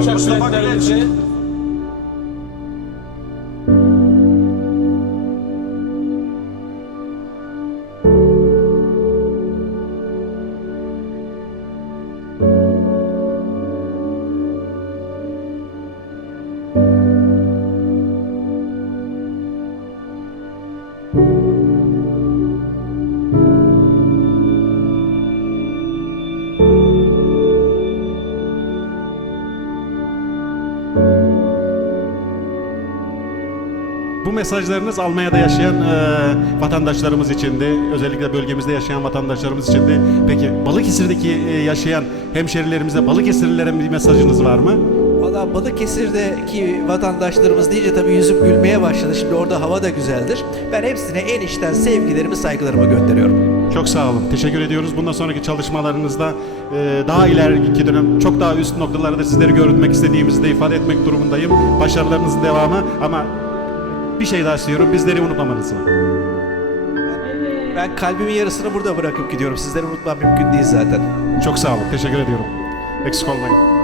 Krzysztofa Galeczy. Bu mesajlarınız Almanya'da yaşayan e, vatandaşlarımız içindi. Özellikle bölgemizde yaşayan vatandaşlarımız içindi. Peki Balıkesir'deki e, yaşayan hemşerilerimize, Balıkesirlilere bir mesajınız var mı? Valla Balıkesir'deki vatandaşlarımız deyince tabii yüzüm gülmeye başladı. Şimdi orada hava da güzeldir. Ben hepsine en içten sevgilerimi, saygılarımı gönderiyorum. Çok sağ olun. Teşekkür ediyoruz. Bundan sonraki çalışmalarınızda e, daha ileriki dönem çok daha üst noktalarda sizleri görmek istediğimizi de ifade etmek durumundayım. Başarılarınızın devamı ama bir şey daha istiyorum. Bizleri unutmamanızı. Ben kalbimin yarısını burada bırakıp gidiyorum. Sizleri unutmam mümkün değil zaten. Çok sağ olun. Teşekkür ediyorum. Eksik olmayın.